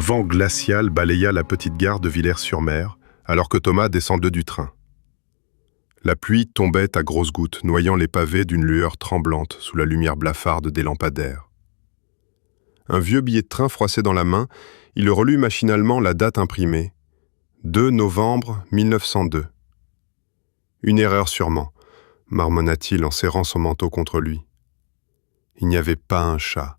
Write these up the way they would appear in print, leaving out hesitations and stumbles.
vent glacial balaya la petite gare de Villers-sur-Mer, alors que Thomas descendait du train. La pluie tombait à grosses gouttes, noyant les pavés d'une lueur tremblante sous la lumière blafarde des lampadaires. Un vieux billet de train froissé dans la main, il relut machinalement la date imprimée. 2 novembre 1902. Une erreur sûrement, marmonna-t-il en serrant son manteau contre lui. Il n'y avait pas un chat.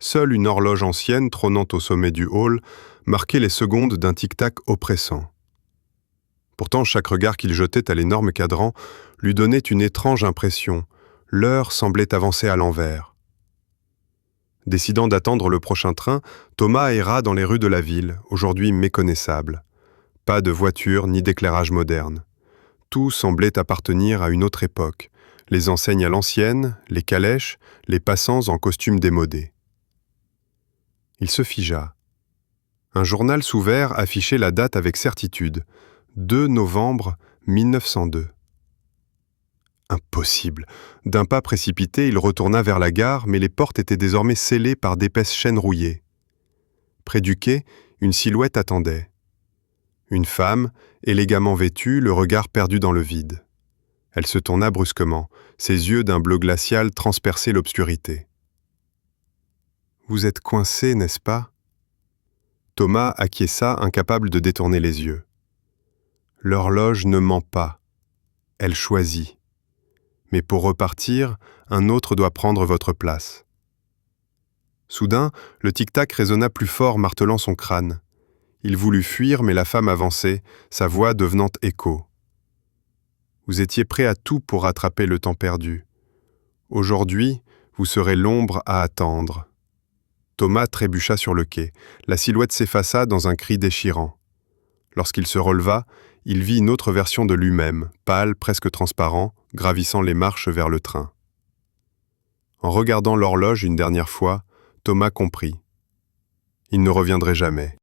Seule une horloge ancienne trônant au sommet du hall marquait les secondes d'un tic-tac oppressant. Pourtant, chaque regard qu'il jetait à l'énorme cadran lui donnait une étrange impression. L'heure semblait avancer à l'envers. Décidant d'attendre le prochain train, Thomas erra dans les rues de la ville, aujourd'hui méconnaissables. Pas de voiture ni d'éclairage moderne. Tout semblait appartenir à une autre époque. Les enseignes à l'ancienne, les calèches, les passants en costume démodé. Il se figea. Un journal sous verre affichait la date avec certitude. 2 novembre 1902. Impossible. D'un pas précipité, il retourna vers la gare, mais les portes étaient désormais scellées par d'épaisses chaînes rouillées. Près du quai, une silhouette attendait. Une femme, élégamment vêtue, le regard perdu dans le vide. Elle se tourna brusquement, ses yeux d'un bleu glacial transperçaient l'obscurité. « Vous êtes coincé, n'est-ce pas ?» Thomas acquiesça, incapable de détourner les yeux. « L'horloge ne ment pas. Elle choisit. Mais pour repartir, un autre doit prendre votre place. » Soudain, le tic-tac résonna plus fort, martelant son crâne. Il voulut fuir, mais la femme avançait, sa voix devenant écho. « Vous étiez prêt à tout pour rattraper le temps perdu. Aujourd'hui, vous serez l'ombre à attendre. » Thomas trébucha sur le quai. La silhouette s'effaça dans un cri déchirant. Lorsqu'il se releva, il vit une autre version de lui-même, pâle, presque transparent, gravissant les marches vers le train. En regardant l'horloge une dernière fois, Thomas comprit. Il ne reviendrait jamais.